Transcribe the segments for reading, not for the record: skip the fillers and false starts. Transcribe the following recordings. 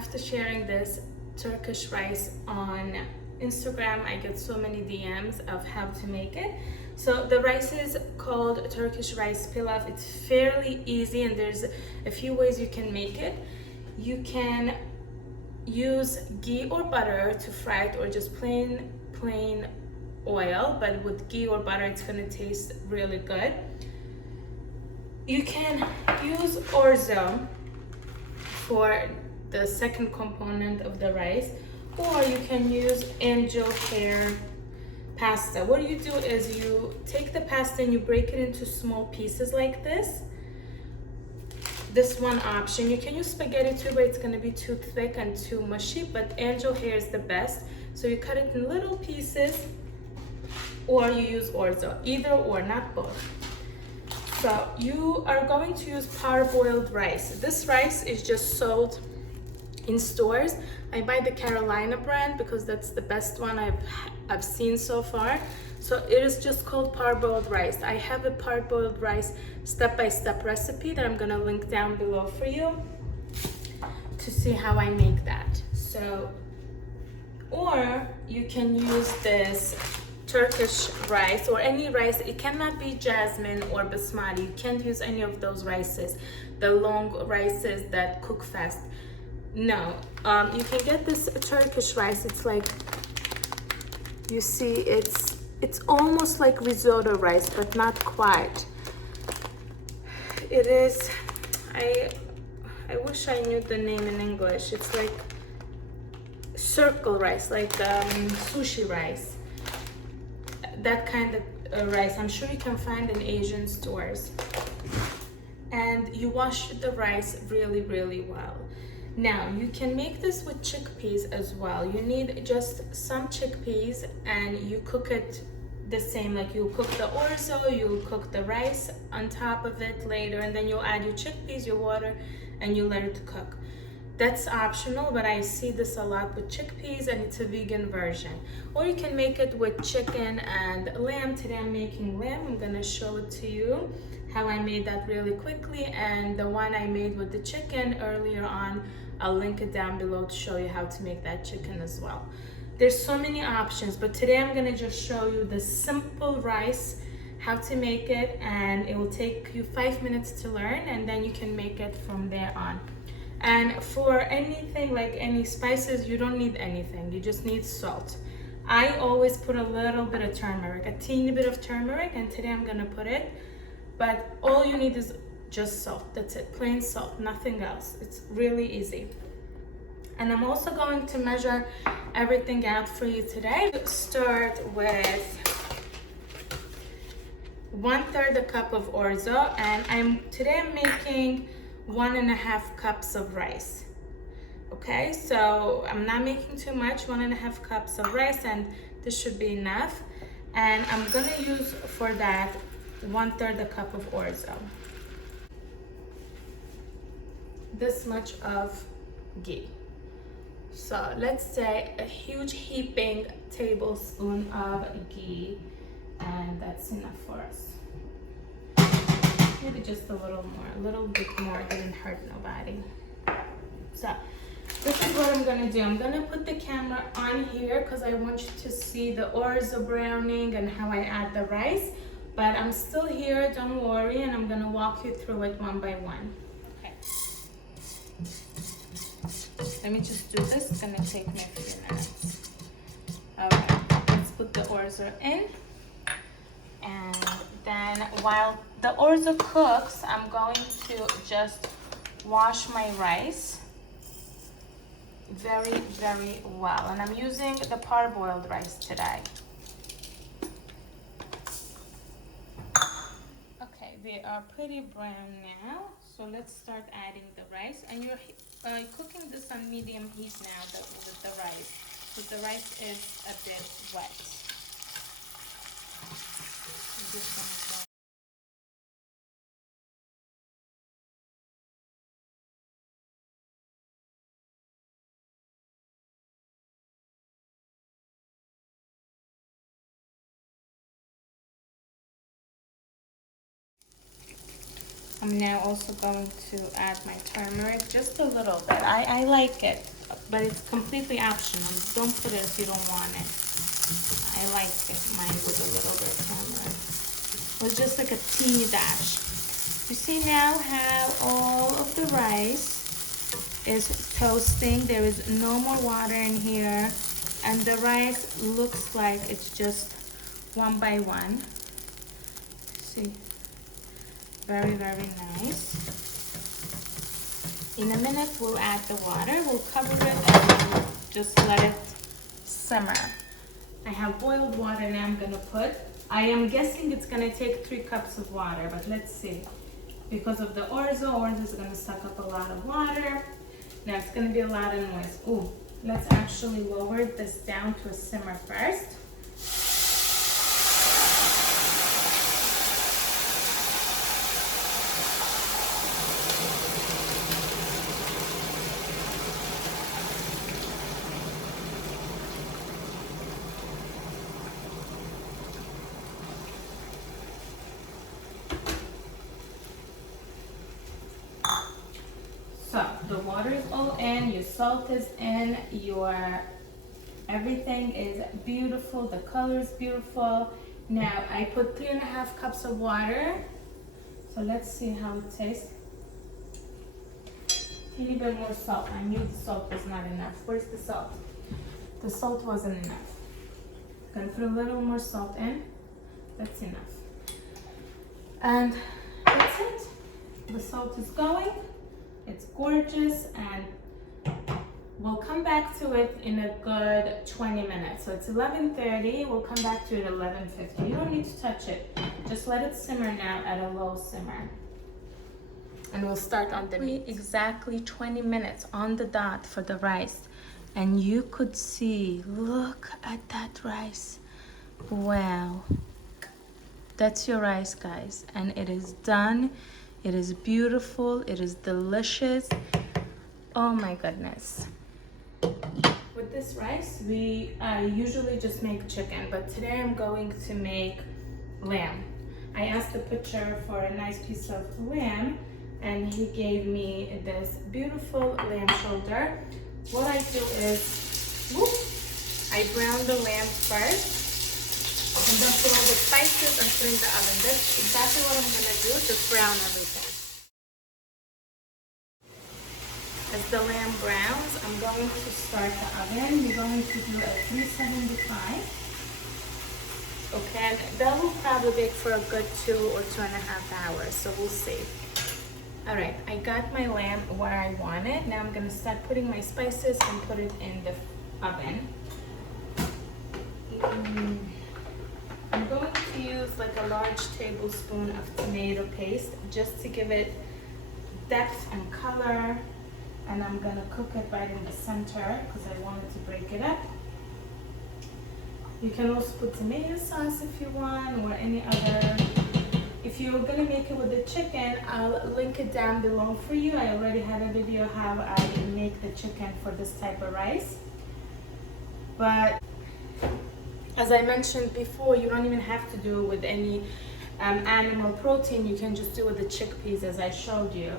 after sharing this Turkish rice on Instagram, I get so many DMs of how to make it. So the rice is called Turkish rice pilaf. It's fairly easy and there's a few ways you can make it. You can use ghee or butter to fry it, or just plain oil, but with ghee or butter it's gonna taste really good. You can use orzo for the second component of the rice, or you can use angel hair pasta. What you do is you take the pasta and you break it into small pieces like this. This one option. You can use spaghetti too, but it's going to be too thick and too mushy, but angel hair is the best. So you cut it in little pieces, or you use orzo, either or, not both. So you are going to use parboiled rice. This rice is just sold in stores. I buy the Carolina brand because that's the best one I've seen so far. So it is just called parboiled rice. I have a parboiled rice step-by-step recipe that I'm gonna link down below for you to see how I make that. So, or you can use this Turkish rice or any rice. It cannot be jasmine or basmati. You can't use any of those rices, the long rices that cook fast. No, you can get this Turkish rice. It's like, you see, it's almost like risotto rice, but not quite. It is, I wish I knew the name in English. It's like circle rice, like sushi rice. That kind of rice. I'm sure you can find in Asian stores. And you wash the rice really, really well. Now, you can make this with chickpeas as well. You need just some chickpeas and you cook it the same, like you cook the orzo, you cook the rice on top of it later, and then you'll add your chickpeas, your water, and you let it cook. That's optional, but I see this a lot with chickpeas, and it's a vegan version. Or you can make it with chicken and lamb. Today I'm making lamb. I'm gonna show it to you how I made that really quickly, and the one I made with the chicken earlier on, I'll link it down below to show you how to make that chicken as well. There's so many options, but today I'm gonna just show you the simple rice, how to make it, and it will take you 5 minutes to learn, and then you can make it from there on. And for anything, like any spices, you don't need anything. You just need salt. I always put a little bit of turmeric, a teeny bit of turmeric, and today I'm gonna put it. But all you need is just salt. That's it, plain salt, nothing else. It's really easy. And I'm also going to measure everything out for you today. Start with 1/3 a cup of orzo, and today I'm making 1.5 cups of rice. Okay, so I'm not making too much, 1.5 cups of rice, and this should be enough. And I'm gonna use for that 1/3 a cup of orzo. This much of ghee. So let's say a huge heaping tablespoon of ghee, and that's enough for us. Maybe just a little more, a little bit more, didn't hurt nobody. So this is what I'm gonna do. I'm gonna put the camera on here because I want you to see the orzo browning and how I add the rice, but I'm still here, don't worry, and I'm gonna walk you through it one by one. Okay. Let me just do this, it's gonna take me a few minutes. Okay, let's put the orzo in. And then while the orzo cooks, I'm going to just wash my rice very, very well. And I'm using the parboiled rice today. Okay, they are pretty brown now. So let's start adding the rice. And you're cooking this on medium heat now with the rice, because the rice is a bit wet. I'm now also going to add my turmeric, just a little bit. I like it, but it's completely optional. Don't put it if you don't want it. I like it, mine with a little bit of turmeric. It's just like a teeny dash. You see now how all of the rice is toasting. There is no more water in here, and the rice looks like it's just one by one. See, very, very nice. In a minute, we'll add the water. We'll cover it and just let it simmer. I have boiled water now I'm gonna put. I am guessing it's gonna take 3 cups of water, but let's see. Because of the orzo is gonna suck up a lot of water. Now it's gonna be a lot of noise. Ooh, let's actually lower this down to a simmer first. So the water is all in, your salt is in, your everything is beautiful, the color is beautiful. Now I put 3.5 cups of water. So let's see how it tastes. Teeny bit more salt. I knew the salt was not enough. Where's the salt? The salt wasn't enough. Gonna put a little more salt in. That's enough. And that's it. The salt is going. It's gorgeous, and we'll come back to it in a good 20 minutes. So it's 11:30, we'll come back to it at 11:50. You don't need to touch it. Just let it simmer now at a low simmer. And we'll start on the meat. Exactly 20 minutes on the dot for the rice. And you could see, look at that rice. Wow. That's your rice, guys. And it is done. It is beautiful, it is delicious. Oh my goodness. With this rice, we usually just make chicken, but today I'm going to make lamb. I asked the butcher for a nice piece of lamb, and he gave me this beautiful lamb shoulder. What I do is, I brown the lamb first, and then put all the spices and put in the oven. That's exactly what I'm gonna do, just brown everything. As the lamb browns, I'm going to start the oven. We're going to do a 375. Okay, and that will probably bake for a good 2 or 2.5 hours, so we'll see. All right, I got my lamb where I want it. Now I'm gonna start putting my spices and put it in the oven. I'm going to use like a large tablespoon of tomato paste just to give it depth and color. And I'm gonna cook it right in the center because I wanted to break it up. You can also put tomato sauce if you want, or any other. If you're gonna make it with the chicken, I'll link it down below for you. I already had a video how I make the chicken for this type of rice. But as I mentioned before, you don't even have to do it with any animal protein. You can just do it with the chickpeas as I showed you.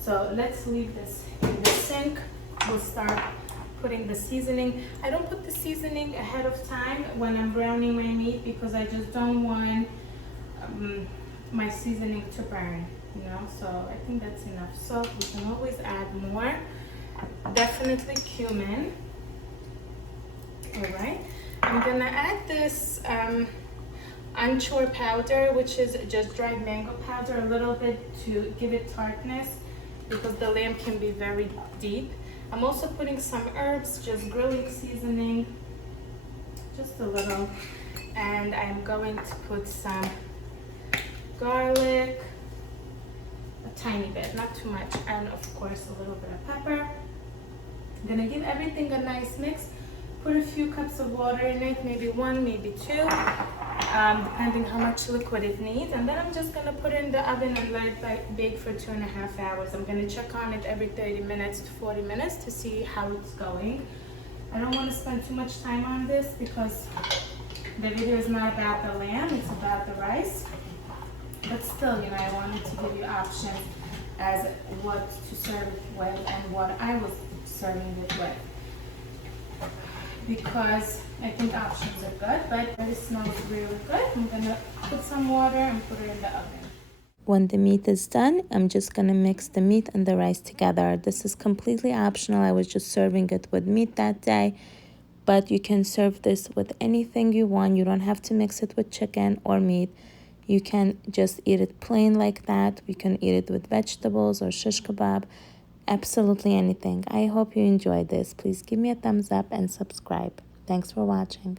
So let's leave this in the sink. We'll start putting the seasoning. I don't put the seasoning ahead of time when I'm browning my meat because I just don't want my seasoning to burn, you know? So I think that's enough salt. We can always add more. Definitely cumin. All right. I'm gonna add this anchoor powder, which is just dried mango powder, a little bit to give it tartness because the lamb can be very deep. I'm also putting some herbs, just grilling seasoning, just a little. And I'm going to put some garlic, a tiny bit, not too much, and of course a little bit of pepper. I'm gonna give everything a nice mix. Put a few cups of water in it, maybe 1, maybe 2, depending how much liquid it needs. And then I'm just gonna put it in the oven and let it bake for 2.5 hours. I'm gonna check on it every 30 minutes to 40 minutes to see how it's going. I don't wanna spend too much time on this because the video is not about the lamb, it's about the rice. But still, you know, I wanted to give you options as what to serve it with and what I was serving it with. Because I think options are good, but it smells really good. I'm gonna put some water and put it in the oven. When the meat is done, I'm just gonna mix the meat and the rice together. This is completely optional. I was just serving it with meat that day, but you can serve this with anything you want. You don't have to mix it with chicken or meat. You can just eat it plain like that. You can eat it with vegetables or shish kebab, absolutely anything. I hope you enjoyed this. Please give me a thumbs up and subscribe. Thanks for watching.